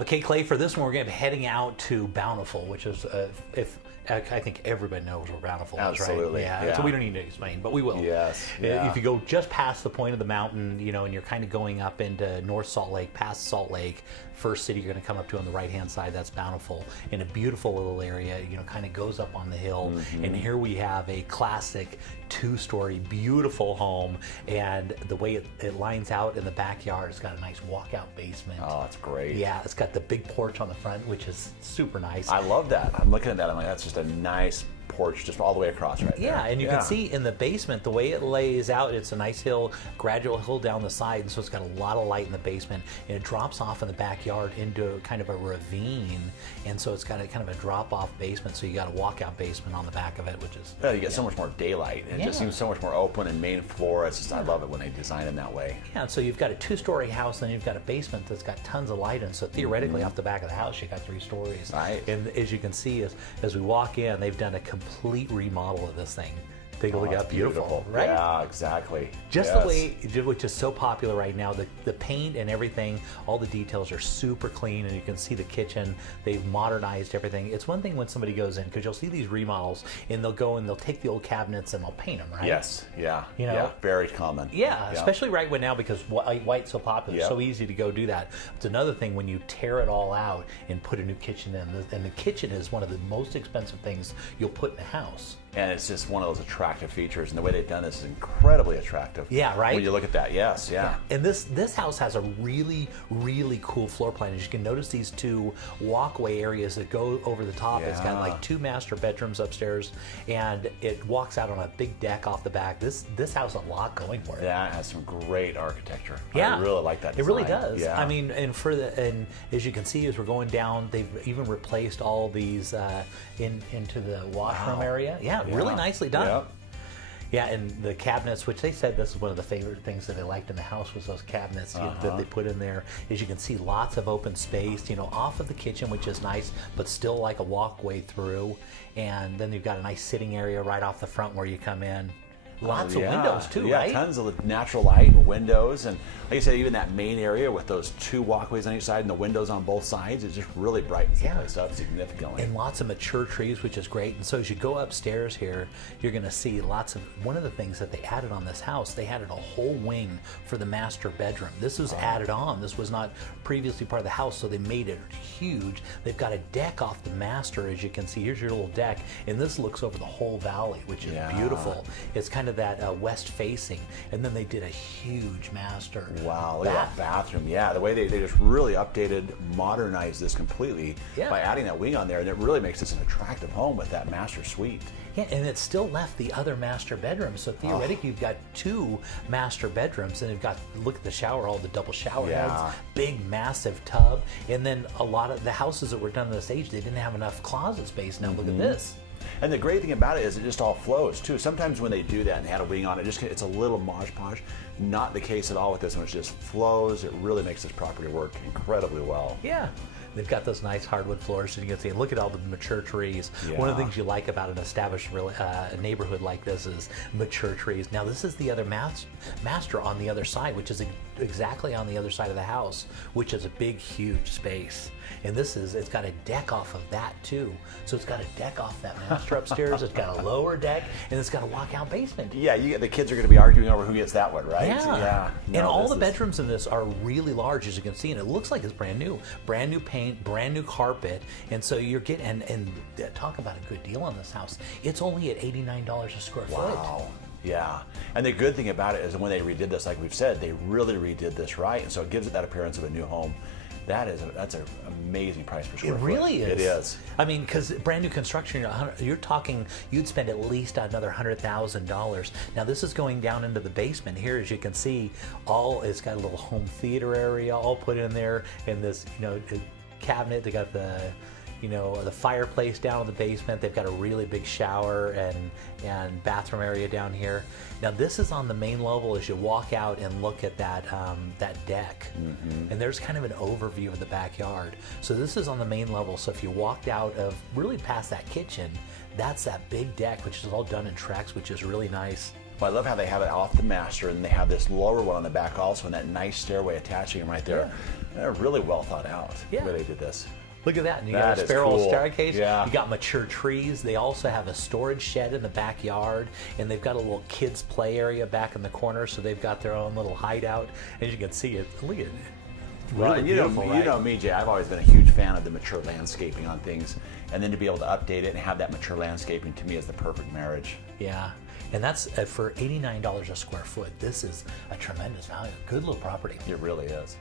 Okay, Clay, for this one, we're going to be heading out to Bountiful, which is, I think everybody knows where Bountiful is, right? Absolutely, yeah. So we don't need to explain, but we will. Yes, If you go just past the point of the mountain, and you're kind of going up into North Salt Lake, past Salt Lake, first city you're going to come up to on the right-hand side, that's Bountiful, in a beautiful little area, kind of goes up on the hill. And here we have a classic two-story, beautiful home, and the way it lines out in the backyard, it's got a nice walkout basement. Oh, that's great. Yeah, it's got the big porch on the front, which is super nice. I love that. I'm looking at that. I'm like, that's just a nice porch just all the way across right there. Yeah, and you can see in the basement, the way it lays out, it's a nice hill, gradual hill down the side, and so it's got a lot of light in the basement, and it drops off in the backyard into kind of a ravine, and so it's got a kind of a drop-off basement, so you got a walkout basement on the back of it, which is... Yeah, you get so much more daylight. It just seems so much more open and main floor. It's just, I love it when they design them that way. Yeah, so you've got a two-story house, and then you've got a basement that's got tons of light in, so theoretically off the back of the house, you got 3 stories. Right. And as you can see, as we walk in, they've done a complete remodel of this thing. Take a look how beautiful, right? Yeah, exactly. Just the way, which is so popular right now, the paint and everything, all the details are super clean, and you can see the kitchen, they've modernized everything. It's one thing when somebody goes in, because you'll see these remodels, and they'll go and they'll take the old cabinets and they'll paint them, right? Yes, yeah, yeah, very common. Yeah, especially right now because white's so popular, so easy to go do that. It's another thing when you tear it all out and put a new kitchen in, and the kitchen is one of the most expensive things you'll put in a house. And it's just one of those attractive features, and the way they've done this is incredibly attractive. Yeah, right? When you look at that, yes, yeah. And this house has a really, really cool floor plan. As you can notice, these 2 walkway areas that go over the top. It's got like 2 master bedrooms upstairs, and it walks out on a big deck off the back. This house has a lot going for it. Yeah, it has some great architecture. Yeah, I really like that design. It really does. Yeah. I mean, and as you can see, as we're going down, they've even replaced all these into the washroom area. Yeah, really nicely done. Yep. Yeah, and the cabinets, which they said this is one of the favorite things that they liked in the house, was those cabinets that they put in there. As you can see, lots of open space, off of the kitchen, which is nice, but still like a walkway through. And then you've got a nice sitting area right off the front where you come in. Lots of windows too, right? Yeah, tons of natural light and windows, and like I said, even that main area with those 2 walkways on each side and the windows on both sides, it just really brightens the place up significantly. And lots of mature trees, which is great. And so as you go upstairs here, you're going to see lots of, one of the things that they added on this house, they added a whole wing for the master bedroom. This was added on. This was not previously part of the house, so they made it huge. They've got a deck off the master, as you can see. Here's your little deck, and this looks over the whole valley, which is beautiful. It's kind of that west facing, and then they did a huge master. Wow, look at that bathroom. Yeah, the way they just really updated, modernized this completely by adding that wing on there, and it really makes this an attractive home with that master suite. Yeah, and it still left the other master bedrooms. So theoretically, you've got 2 master bedrooms, and you've got, look at the shower, all the double shower heads, big, massive tub. And then a lot of the houses that were done at this age, they didn't have enough closet space. Now look at this. And the great thing about it is it just all flows too. Sometimes when they do that and they add a wing on it, it's a little mosh posh. Not the case at all with this one. It just flows. It really makes this property work incredibly well. Yeah. They've got those nice hardwood floors, so you can see. Look at all the mature trees. One of the things you like about an established neighborhood like this is mature trees. Now this is the other master on the other side, which is exactly on the other side of the house, which is a big, huge space. And it's got a deck off of that too. So it's got a deck off that master upstairs. It's got a lower deck, and it's got a walkout basement. Yeah, the kids are going to be arguing over who gets that one, right? Yeah. And all the bedrooms in this are really large, as you can see, and it looks like it's brand new. Brand new paint, brand new carpet, and so you're getting, and talk about a good deal on this house. It's only at $89 a square foot. Wow. Yeah, and the good thing about it is when they redid this, like we've said, they really redid this right, and so it gives it that appearance of a new home. That's an amazing price per square foot. It really is. It is. I mean, because brand new construction, you're talking, you'd spend at least another $100,000. Now this is going down into the basement here, as you can see. It's got a little home theater area all put in there, and this cabinet. They got the fireplace down in the basement. They've got a really big shower and bathroom area down here. Now this is on the main level as you walk out and look at that deck. And there's kind of an overview of the backyard. So this is on the main level. So if you walked out of really past that kitchen, that's that big deck, which is all done in Trex, which is really nice. Well, I love how they have it off the master, and they have this lower one on the back also, and that nice stairway attaching them right there. They're really well thought out the way they did this. Look at that. And you That got a is spiral cool. staircase. Yeah. You got mature trees. They also have a storage shed in the backyard, and they've got a little kids play area back in the corner, so they've got their own little hideout. As you can see, look at it. Well, Really and beautiful, you right? know me, Jay. I've always been a huge fan of the mature landscaping on things, and then to be able to update it and have that mature landscaping to me is the perfect marriage. Yeah. And that's for $89 a square foot. This is a tremendous value. Good little property. It really is.